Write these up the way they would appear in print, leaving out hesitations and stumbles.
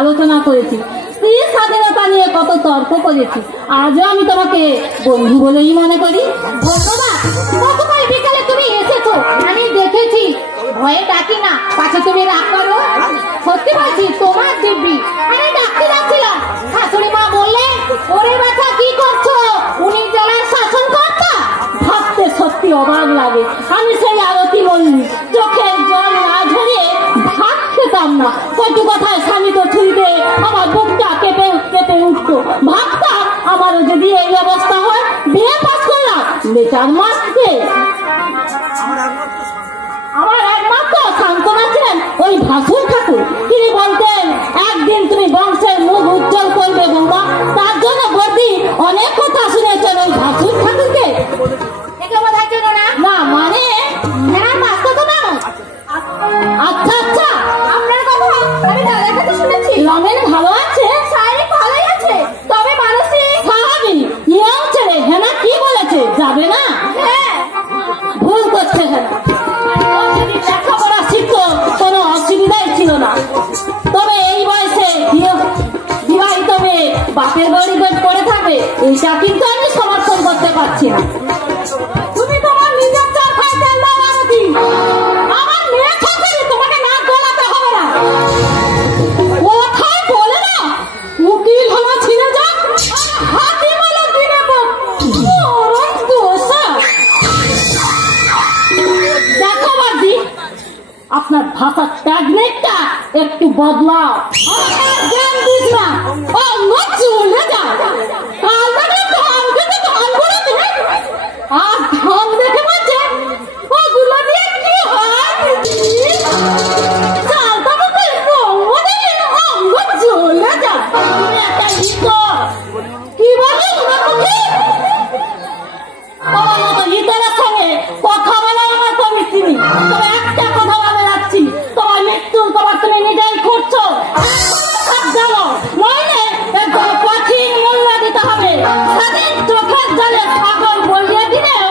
আলোচনা করেছি, স্ত্রীর স্বাধীনতা নিয়ে কত তর্ক করেছি, আজও আমি তোমাকে বন্ধু বলেই মনে করি। ধন্যবাদ। গতকাল বিকালে তুমি ভয়ে ডাকি না, পাছে তুমি রাগ করো। সত্যি বলছি, তোমার দিব্যি। আমি ডাকতে যাচ্ছিলাম, শাশুড়ি মা বললেন, ওরে বাছা কি করছো? উনি জেলার শাসন কর্তা। ভাবতে সত্যি অবাক লাগে। আমি সেই আরতি বললি, চোখের জল না ঝরিয়ে ভাত খেতাম না। কটু কথায় স্বামী তো ছুঁইতে আমার বুকটা কেঁপে কেঁপে উঠতো। ভাবতাম আমারও যদি এই অবস্থা হয়, বিয়ে পাস করলাম বেচার মাসকে। আমার একমাত্র সান্ত্বনা ছিলেন ওই ভাসুর ঠাকুর। তিনি বলতেন, একদিন তুমি বংশের মুখ উজ্জ্বল করবে বৌমা। তার জন্য বর্দি অনেক কথা শুনেছেন ওই ভাসুর ঠাকুরকে। না মানে আচ্ছা আচ্ছা, আপনার কথা আমি দাদার কাছে শুনেছি। রমেন ভালো আছে? শারীরিক ভালোই আছে, তবে মানসিক স্বাভাবিক। ইয়ং ছেলে। হেনা কি বলেছে, যাবে না? হ্যাঁ, ভুল করছে হেনা। লেখাপড়া শিখতো, কোনো অসুবিধাই ছিল না। তবে এই বয়সে বিবাহিত মেয়ে বাপের বাড়িতে পড়ে থাকবে, এইটা কিন্তু আমি সমর্থন করতে পারছি না। তুমি তোমার নিজের চরকায় তেল দাও আরতি। আমার মেয়ে থাকবে, তোমাকে নাক গলাতে হবে না। কোথায় বলে না উকিল হওয়া ছিঁড়ে যাক, হাতি বলে দিনে দেখো বাদি, আপনার ভাষার ট্যাগনেটটা একটু বদলাও। জ্ঞান দিস না, অন্য চলে যাও। কাল দেখে ধান খেতে ধান করে দে, আর ধান দেখে বলছে ওগুলো দিয়ে কি হয়? চালটা মতো অঙ্গ চলে যাও। একটা কি বলে তোমার মুখে? আমার মতো ইতরের সঙ্গে কথা বলা আমার কমিটিনি। তবে একটা কথা বলে যাচ্ছি, তোমার মৃত্যু তোমার তুমি নিজেই করছো। জানো নইলে একদম কঠিন মূল্য দিতে হবে। সেদিন চোখের জলে পাগল বলিয়ে দিলেও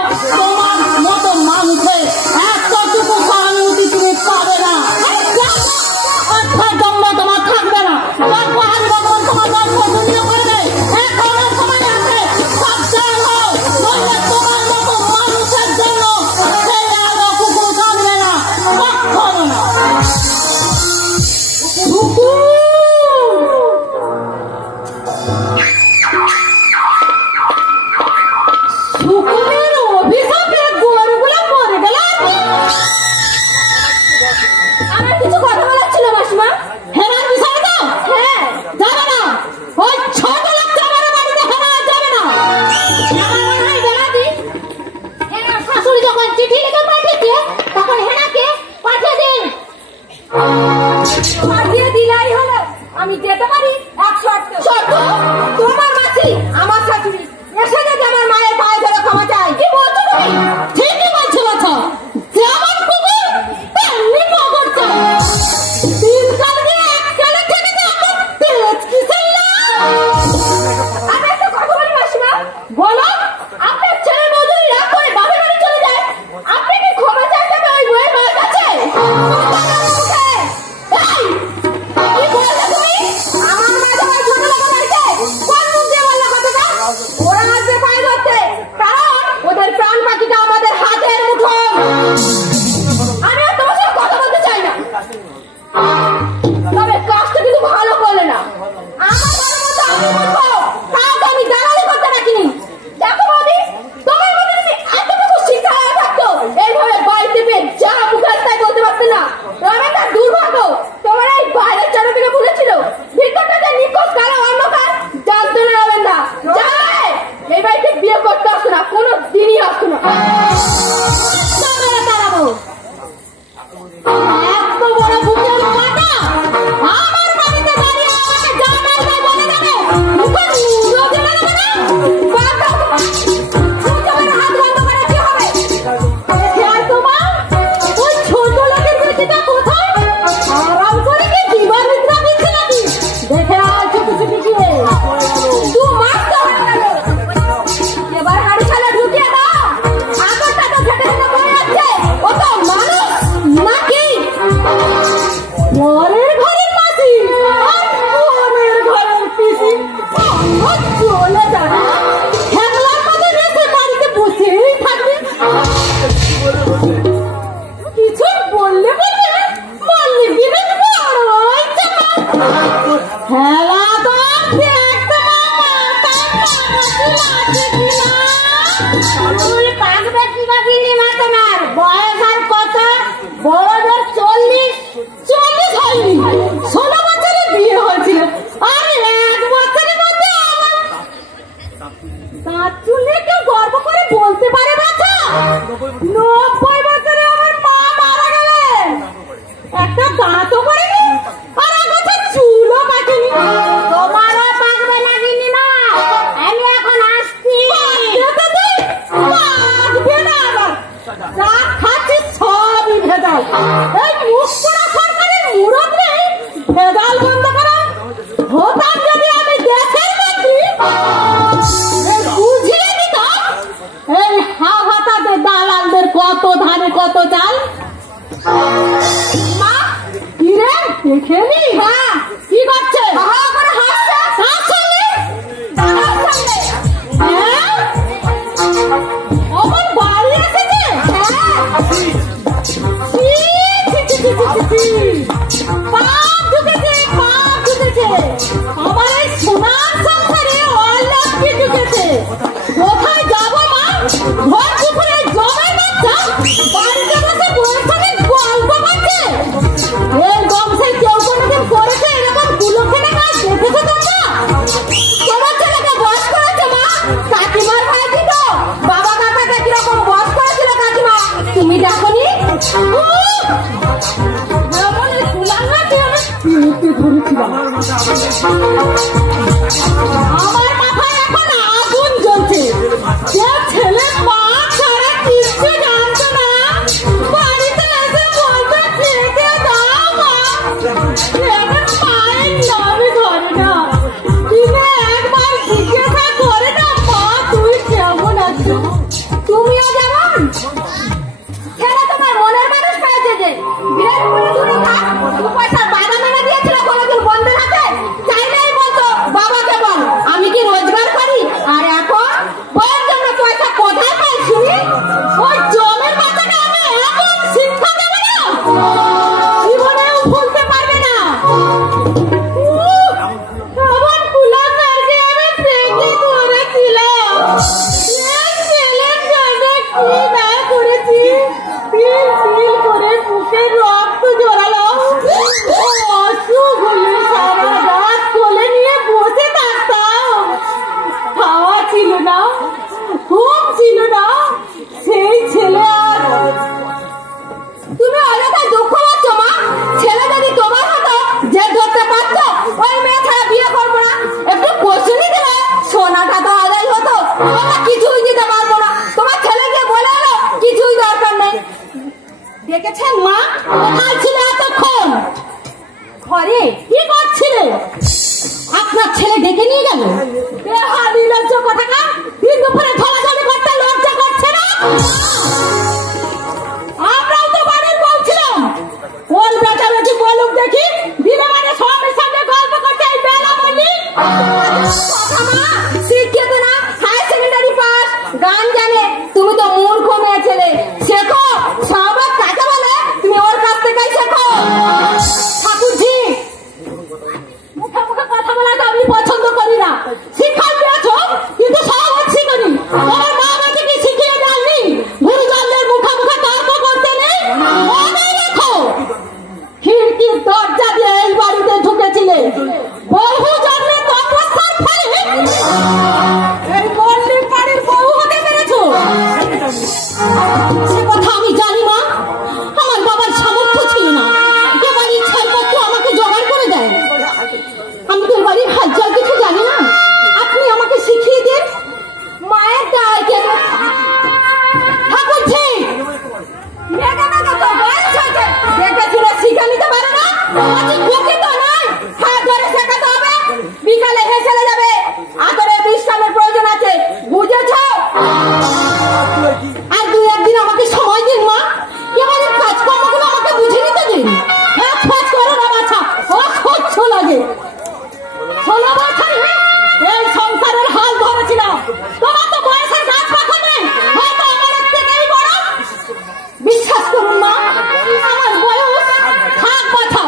বড়দের 40 হয়নি, 16 বছরে বিয়ে হয়েছিল। আর 1 বছরের মধ্যে আমার দাঁত চুলে কেউ গর্ব করে বলতে পারে বাচ্চা? 90 বছরে আমার মা মারা গেলেন, একটা দাঁতও পড়েনি আর এক বছর চুলও পাকেনি। তোমারও পাকবে না গিন্নিমা, আমি এখন আসছি। পাকবে না আবার, যা খাচ্ছি সবই ভেজাল। এই মুখ পোড়া সরকারের মুরত নেই, ভেজাল বন্ধ করো। হতাম যদি আমি দেশের মন্ত্রী, বুঝিয়ে দিতাম এই হাতাতে দালালদের কত ধানে কত চাল। মা কি রে, দেখে নি? হ্যাঁ, কি করছে? আমার বাড়ি এসেছে? পাপ ঢুকেছে, পাপ ঢুকেছে আমার এই সোনার সংসারে, অলক্ষী ঢুকেছে। কোথায় যাবো মা? ঘর পুকুরে জমের বাচ্চা বাড়িতে বসে বউয়ের সঙ্গে গল্প করছে। এই বংশে কেউ কোনোদিন করেছে এরকম কুলক্ষণে কাজ? দেখেছো তোমরা? তোমার ছেলেকে বয়স করেছে মা? কাকিমার ভাইটি তো বাবা কাকাকে কিরকম বয়স করেছিল কাকিমা, তুমি দেখোনি? আমার মাথায় এখন আগুন জ্বলছে। যে ছেলে মা ছাড়া কিচ্ছু জানতো না, বাড়িতে এসে বলবে খেতে দাও মা, এখন মায়ের নামে ধরে না। দিনে একবার জিজ্ঞাসা করে না, মা তুই কেমন আছো? তুমিও যেমন। ছেলে তোমার মনের মানুষ পেয়েছে যে, বিরাট করে দূরে থাক। 2 পয়সা বাদাম এনে দিয়েছিল কোনোদিন বন্ধের হাতে, চাইলেই বলতো বাবাকে বল আমি কি রোজগার করি। আর এখন বইয়ের জন্য পয়সা কোথায় পাইছি? ওই জমের বাচ্চাটা আমি এমন শিক্ষা দেবে না, জীবনেও ভুলতে পারবে না। আমার কুলাঙ্গারকে আমি দেখে করেছিলাম, ছেলের জন্য কি না করেছি। তিল তিল করে বুকের রক্ত জোড়ালো, অসুখ হলে সারা রাত কোলে নিয়ে বসে থাকতাম। খাওয়া ছিল না, ঘুম ছিল না, সেই ছেলে আর। তুমি অযথা দুঃখ পাচ্ছ মা। ছেলে যদি তোমার হতো, যে ধরতে পারতো ওই মেয়ে ছাড়া বিয়ে করবো না, একটু কোশনি দিলে সোনাটা তো আদায় হতো। আমরা কিছুই দিতে পারবো না, তোমার ছেলেকে বলে হলো কিছুই দরকার নেই। দেখেছেন মা, কোথায় ছিল এতক্ষণ? ঘরে কি করছিলে? আপনার ছেলে ডেকে নিয়ে গেল। বেহালি লজ্জ কোথাকার, দিন দুপুরে ঝগড়াঝাড়ি করতে লজ্জা করছে না? আমরাও তো বাড়ির বলছিলাম, কোন বেচাবেচি বলুক দেখি, দিনে মানে স্বামীর সঙ্গে গল্প করছে এই বেলা বলি। কথা মা, শিখিয়ে দে না, হায়ার সেকেন্ডারি পাস, গান জানে। তুমি তো মূর্খ মেয়ে ছেলে, শেখো। সবাই কাকে বলে, তুমি ওর কাছ থেকেই শেখো। ঠাকুরজি, মুখে মুখে কথা বলা তো আমি পছন্দ করি না। শিক্ষা দিয়েছ কিন্তু সব শিখনি। তোমার মা আমাকে কি শিখিয়ে দেয়নি? গুরুজনদের মুখে মুখে তর্ক করতে নেই, মনে রেখো। খিড়কির দরজা দিয়ে এই বাড়িতে ঢুকেছিলে, বহু জন্মের তপস্যার ফলে এই মল্লিক বাড়ির বউ হতে পেরেছো। সে কথা আমি জানি মা, আমার বাবার সামর্থ্য ছিল না এ বাড়ির ছাইপত্র আমাকে জোগাড় করে দেয়। আমি তোর বাড়ির হাত জল কিছু জানি না, আপনি আমাকে শিখিয়ে দিন। মায়ের দায় কেন? ঠাকুরজি, মেঘা মেঘা তো বয়স হয়েছে, দেখে শুনে শিখে নিতে পারে না? আজ বকে তো নয়, হাত ধরে শেখাতে হবে। বিকালে হেসে চলে যাবে, আদরে বিশ্রামের প্রয়োজন আছে, বুঝেছ? আর 2-1 দিন আমাকে সময় দিন মা, এবারে কাজকর্মগুলো আমাকে বুঝে নিতে দিন। হ্যাঁ, খোঁজ করো না বাছা, অসহ্য লাগে। 16 বছরে এই সংসারের হাল ধরেছিলাম, তোমার তো বয়সের গাছ পাখা নেই, হয়তো আমার থেকেই বড়। বিশ্বাস করুন মা, আমার বয়স থাক বাছা,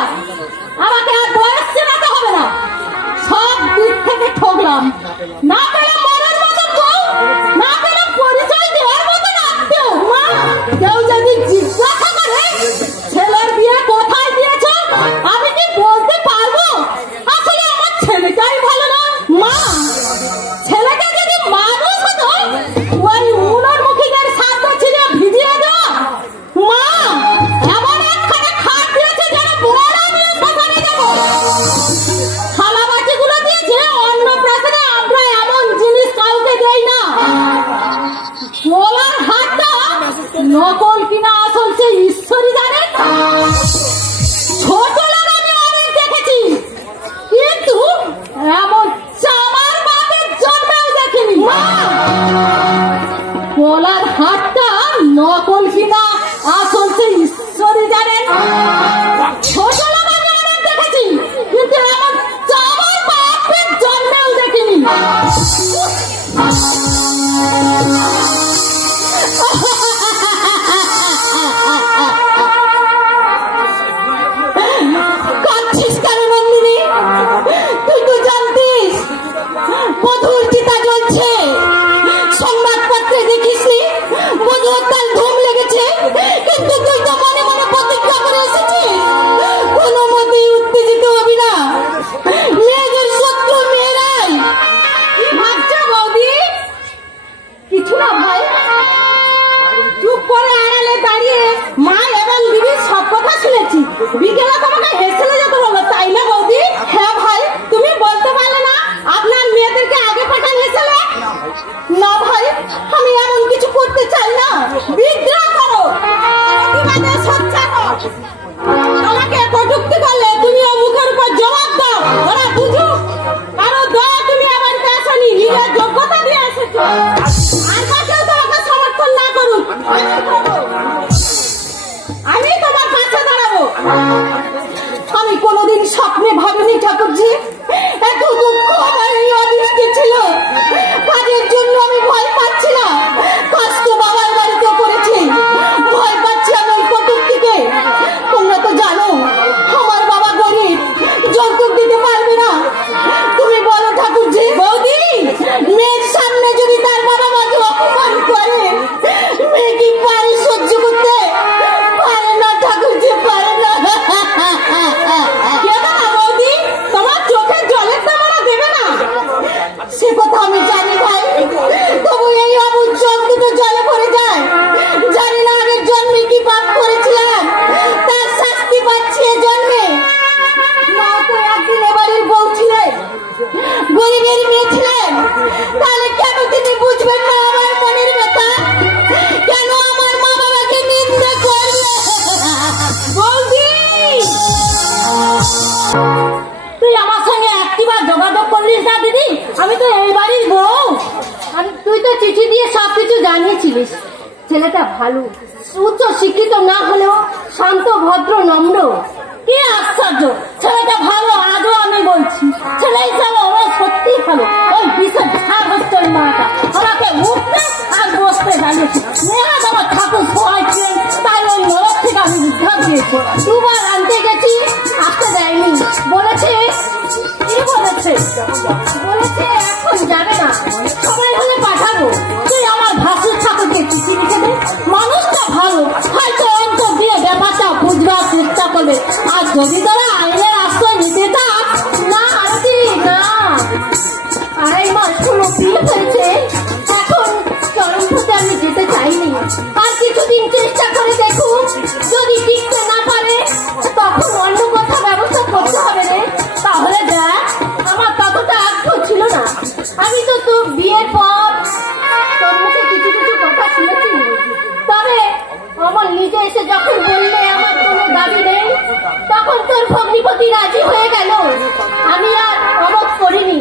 আমাকে কটূক্তি করলে তুমি ও মুখের উপর জবাব দাও, ওরা বুঝো। কারো দয়া তুমি আমার কাছে নি, নিজের যোগ্যতা দিয়ে এসেছো। আর কেউ তোমাকে সমর্থন না করুন, আমি তোমার পাশে দাঁড়াবো। আমি কোনোদিন স্বপ্নে ভাবিনি ঠাকুরজি এত দুঃখ আমার এই অদৃষ্টে ছিল। কাজের জন্য আমি ভয় পাচ্ছি না, কাজ তো বাবার বাড়িতে করেছি, ভয় পাচ্ছি আমি কটূক্তিকে। তোমরা তো জানো আমার বাবা গরিব, যৌতুক দিতে পারবে না। তুমি বলো ঠাকুরজি, বৌদি মেয়ের সামনে যদি তার বাবা মাকে অপমান করে, মেয়ে কি পারে সহ্য করতে? পারে না ঠাকুরজি, পারে না। বৌদি তোমার চোখের জলের দামনা দেবে না সে কথা আমি জানি ভাই, তবু এই অবুঝ চোখ দুটো জলে পড়ে যায়। জানি না আগের জন্মে কি পাপ করেছিলাম, তার শাস্তি পাচ্ছি এ জন্মে। মা তো একদিন এবারের বউ ছিলেন, গরিবের মেয়ে ছিলেন, তাহলে কেন তিনি বুঝবেন না আমার মনের ব্যথা? কেন আমার মা বাবাকে নিন্দা করবে? বৌদি তুই আমার সঙ্গে একটিবার যোগাযোগ করলিস না দিদি? আমি তো এই বাড়ির বউ। তুই তো চিঠি দিয়ে সবকিছু জানিয়েছিলিস। ছেলেটা ভালো, উচ্চ শিক্ষিত না হলেও শান্ত ভদ্র নম্র। কি আশ্চর্য, ছেলেটা ভালো। আজও আমি বলছি ছেলে হিসাবে ও সত্যি ভালো। ওই বিশেষ ঝাড় হচ্ছে ওই মাটা আমাকে উঠতে আর বসতে জানিয়েছে। মেয়েরা আমার ঠাকুর সহায়ছেন, তাই ওই নরক থেকে আমি উদ্ধার দিয়েছি। দুবার আনতে গেছি, আসতে দেয়নি। বলেছে কি বলেছে? বলেছে এখন যাবে না, সবাই হলে পাঠাবো। তুই আমার ভাসুর ঠাকুরকে চিঠি লিখে দে। মানুষটা ভালো, হয়তো অন্তর দিয়ে ব্যাপারটা বুঝবার চেষ্টা করবে। আর যদি তারা আইনের আশ্রয় নিতে চাস, না আরতি না, আড়াই মাস কোনো বিয়ে হয়েছে, এখন চরমপথে আমি যেতে চাইনি। আর কিছুদিন চেষ্টা করে দেখুন, যদি টিকতে না পারে তখন অন্য কথা ব্যবস্থা করতে হবে রে। তাহলে দেখ আমার ততটা আগ্রহ ছিল না। আমি তো তোর বিয়ের পর তোর মুখে কিছু কিছু কথা শুনেছি, তবে আমার নিজে এসে যখন বললে আমার কোনো দাবি নেই, তখন তোর ভগ্নিপতি রাজি হয়ে গেল। আমি আর অবাক করিনি,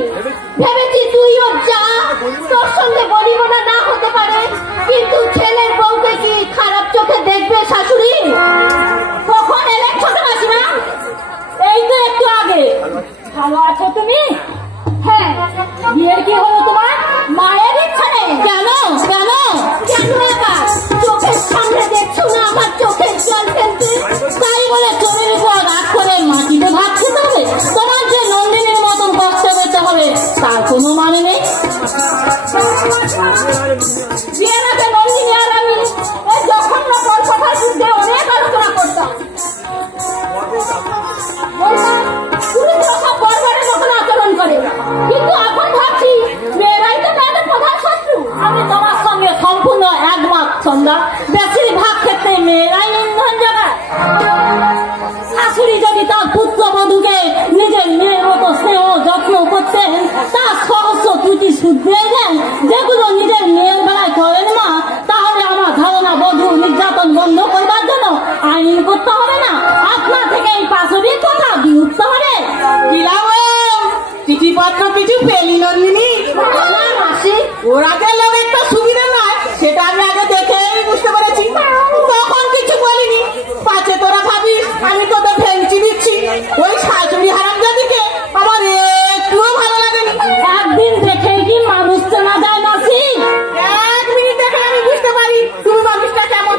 ভেবেছি তুইও যা, তোর সঙ্গে বনিবনা না হতে পারে, কিন্তু ছেলের বউকে কি খারাপ চোখে দেখবে শাশুড়ি? কখন এলে ছোট মাসিমা? এই তো একটু আগে। ভালো আছো তুমি? হ্যাঁ। বিয়ের কি হলো তোমার? মায়ের ইচ্ছা নেই? কেন কেন কেন? আবার চোখের সামনে দেখছো না আমার চোখের জল ফেলতে? তাই বলে চোরের উপর রাগ করে মাটিতে ভাত খেতে হবে? তোমার যে নন্দিনীর মতন কষ্ট পেতে হবে তার কোনো মানে নেই। বিয়ের আগে নন্দিনী আর আমি যখন না পর কথার বিরুদ্ধে অনেক আলোচনা করতাম। আচরণ করে, কিন্তু এখন ভাবছি মেয়েরাই তো তাদের প্রধান শত্রু। আমি তোমার সঙ্গে সম্পূর্ণ একমত সন্ধ্যা। বেশিরভাগ ক্ষেত্রে মেয়েরাই ইন্ধন যোগায়। শাশুড়ি যদি তার পুত্রবধূকে নিজের মেয়ের মতো স্নেহ যত্ন করতেন, তার সহস্র ত্রুটি শুধরে দেন যেগুলো নিজের মেয়ের বেলায় করেন না, তাহলে আমার ধারণা বধূ নির্যাতন বন্ধ করবার জন্য আইন করতে হবে না, আপনার থেকে এই পাশবিক কথা দিয়ে উঠতে হবে। চিঠিপত্র কিছু পেলি নন্দিনী? ওর আগে লোক একটা সুবিধা নয়, সেটা আমি আগে দেখেই বুঝতে পেরেছি। তখন কিছু বলিনি, পাছে তোরা ভাবিস আমি তোদের ভেঙচি দিচ্ছি। ওই শাশুড়ি হারামজাদিকে আমার একটুও ভালো লাগেনি। একদিন দেখে কি মানুষ চেনা যায় না? এক মিনিট দেখে আমি বুঝতে পারি তুমি মানুষটা কেমন।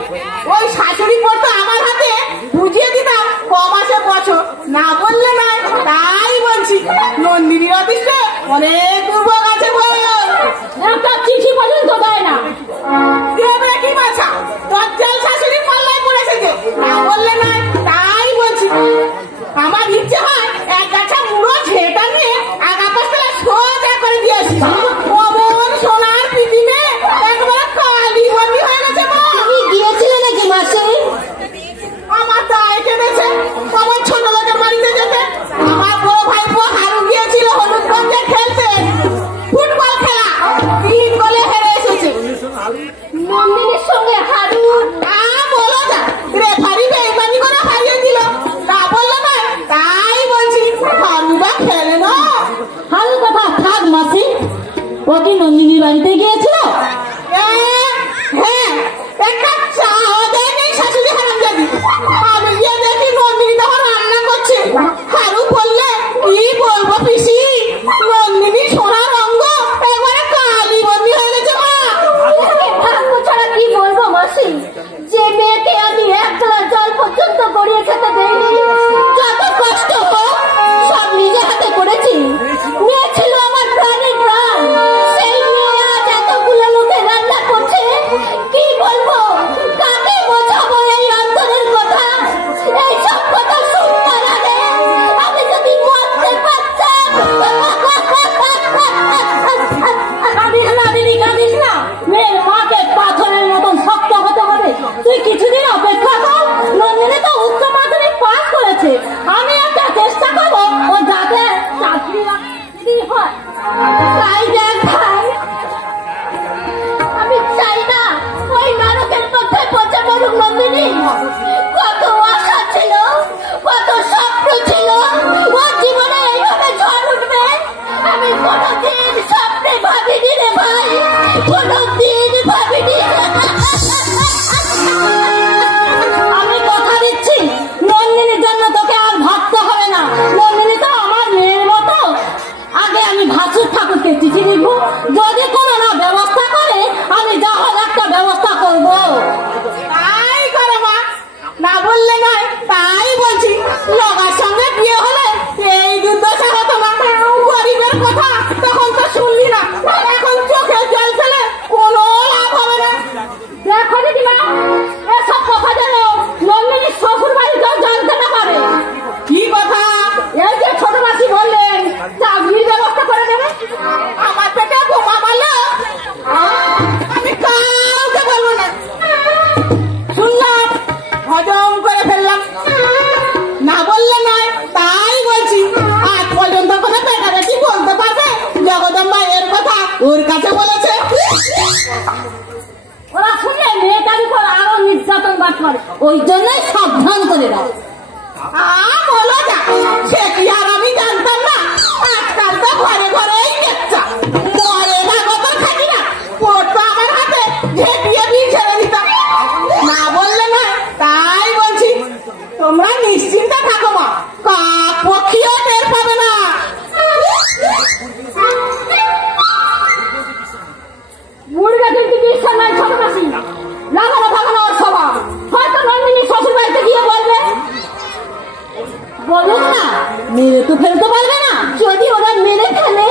ওই শাশুড়ি পড়তো আমার হাতে, বুঝিয়ে দিতাম কমাসে বছর। না বললে নয়, তাই বলছি নন্দিনীর অফিসে অনেক দুর্ভোগ আছে। একটা চিঠি পর্যন্ত দেয় না। দেবে কি বাছা, দজ্জাল শাশুড়ি পাল্লায় পড়েছে যে। না বললে নয়, তাই বলছি। আমার ইচ্ছে হয় এক গাছা মুড়ো ঝেঁটা নিয়ে আগা পাশে সোজা করে দিয়েছি। অমন সোনার পিদিনে একবারে কালি বন্দি হয়ে গেছে। আমি গিয়েছিলে নাকি মাসে? আমার দায় কেটেছে আমার ছোট লোকের বাড়িতে যেতে। আমার বড় ভাইপো হারু গিয়েছিল হলুদগঞ্জে খেলতে, ফুটবল খেলা 3 গোলে হেরে এসেছে। বললে নয়, তাই বলছি লগার সঙ্গে বিয়ে হলে এই দুর্দশা হতো না। গরিবের কথা তখন তো শুনলি না, এখন চোখে জল ফেলে কোনো লাভ হবে না। দেখো দিদিমা, এসব কথা যেন নন্দিনীর শ্বশুর বাড়িতেও জানতে না পারে। কি কথা? এই যে ছোট মাসি বললেন চাকরির ব্যবস্থা করে দেবে। আমার পেটে বোমা মারলো, আমি কাউকে বলবো না। শুনলাম, হজম করে ফেললাম, না বললে নয়, তাই বলছি। আজ পর্যন্ত কোনো পেটাপেটি বলতে পারবে জগদম্বা এর কথা ওর কাছে বলেছে? ওরা শুনে মেয়েটার উপর আরো নির্যাতন বাদ করে, ওই জন্যই সাবধান করে দাও। বলো না, সে কি আর আমি জানতাম না? আজকাল তো ঘরে ঘরেই কেচ্ছা, মরে না কত থাকি না, পড়তো আমার হাতে ঝেঁটিয়ে দিয়ে ছেড়ে দিতাম। না বললে না, তাই বলছি। তোমরা নিশ্চিন্তে থাকো মা, কাক পক্ষীও টের পাবে না। মুড়িটা কিন্তু বিশ্বাস নয় ছোট মাসি, লাগানো ফাগানো ওর স্বভাব। হয়তো নন্দিনী শ্বশুর বাড়িতে গিয়ে বলবে। বলুন না, মেরে তো ফেলতে পারবে না। যদি ওরা মেরে ফেলে?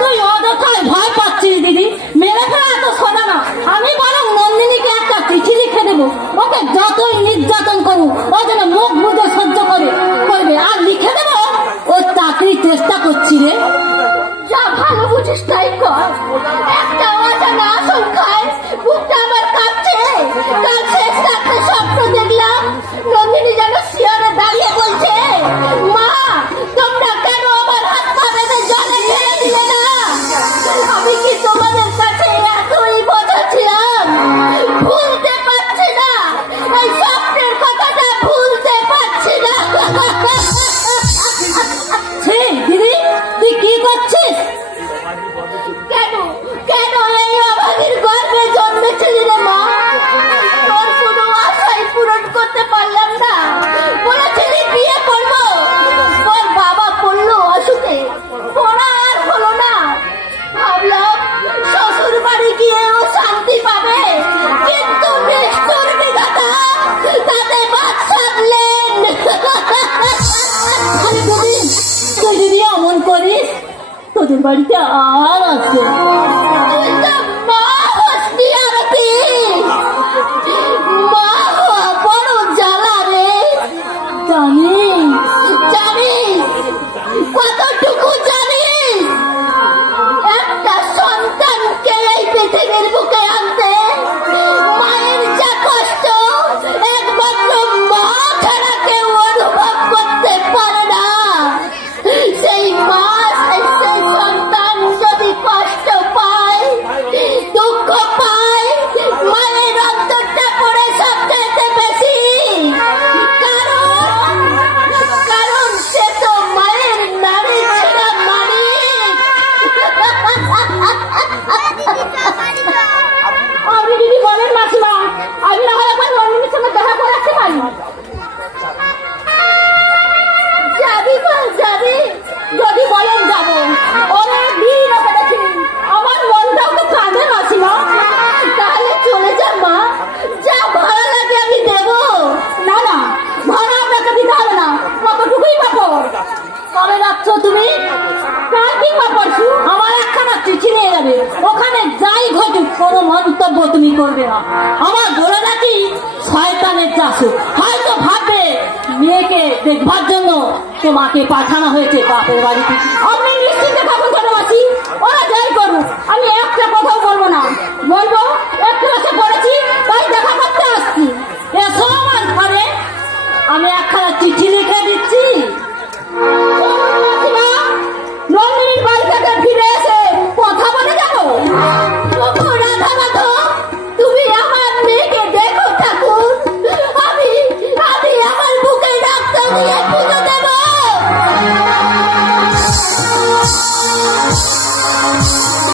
তুই অযথায় ভয় পাচ্ছিস দিদি, মেরে ফেলা এত সোজা না। আমি বরং নন্দিনীকে একটা চিঠি লিখে দেবো, ওকে যতই নির্যাতন করুক ও যেন মুখ বুঝে সহ্য করবে। আর লিখে দেবো ও চাকরির চেষ্টা করছি রে। যা ভালো বুঝিস তাই কর। একটা অজানা আশঙ্কায় বুকটা আমার কাঁপছে। কাল শেষ রাতে স্বপ্ন দেখলাম নন্দিনী যেন শিয়রে দাঁড়িয়ে বলছে, মা তোমরা কেন আমার হাত পা বেঁধে জলে ফেলে দিলে না? আমি কি তোমাদের কাছে এতই বোঝা ছিলাম? ভুলতে পারছি না, এই স্বপ্নের কথাটা ভুলতে পারছি না। দিদি তুই কি করছিস? কেন কেন এই অভাগীর গর্ভে জন্মেছিলি রে মা? তোর কোনো আশাই পূরণ করতে পারলাম না। বলেছিলি বিয়ে করবো, তোর বাবা পড়লো অসুখে, পড়া আর হলো না। ভাবলাম শ্বশুর বাড়ি গিয়ে ও শান্তি পাবে, কিন্তু নিষ্ঠুর বিধাতা তাতে বাদ সাধলেন। তুই যদি এমন করিস তোদের বাড়িতে আর আছে বড় জ্বালা রে। জানিস কতটুকু জানিস? একটা সন্তানকে এই পৃথিবীর বুকে আনতে মায়ের যা কষ্ট একমাত্র মা ছাড়া কেউ অনুভব করতে পারে না। সেই মা সেই সন্তান যদি কষ্ট পায়, দুঃখ পায়, মায়ের অন্তরটা পড়ে সবচেয়ে বেশি। কারণ সে তো মায়ের নারী ছেড়া মালিক। আপনি যদি বলেন মাসিমা, আমি না হয় একবার নন্দিনীর সঙ্গে দেখা করে আসতে পারি। যাবি যদি বলেন যাবো। অনেক দিন ওকে দেখিনি, আমার মনটাও তো কাঁদে মাসিমা। তাহলে চলে যা মা, যা ভাড়া লাগে আমি দেবো। না না, ভাড়া আপনাকে দিতে হবে না, কতটুকুই পাপড়। কবে যাচ্ছ তুমি? কাল কিংবা পরশু। আমার একখানা চিঠি নিয়ে যাবে, ওখানে যাই ঘটুক কোনো মন্তব্য তুমি করবে না। আমার বলে রাখি শয়তানের চাষু হয়তো ভাববে মেয়েকে দেখবার জন্য তোমাকে পাঠানো হয়েছে বাপের বাড়িতে। আপনি নিশ্চিন্তে থাকুন ছোট মাসি, ওরা যাই করুক, আমি একটা কথাও বলবো না। বলবো একটু এসে পড়েছি তাই দেখা করতে আসছি। এসো আমার ঘরে, আমি একখানা চিঠি লিখে দিচ্ছি। নন্দিনীর বাড়ি থেকে ফিরে এসে কথা বলে যাবো। রাধা মাধব, তুমি আমার মেয়েকে দেখো ঠাকুর। আমি আমার বুকে ডাক্তার দিয়ে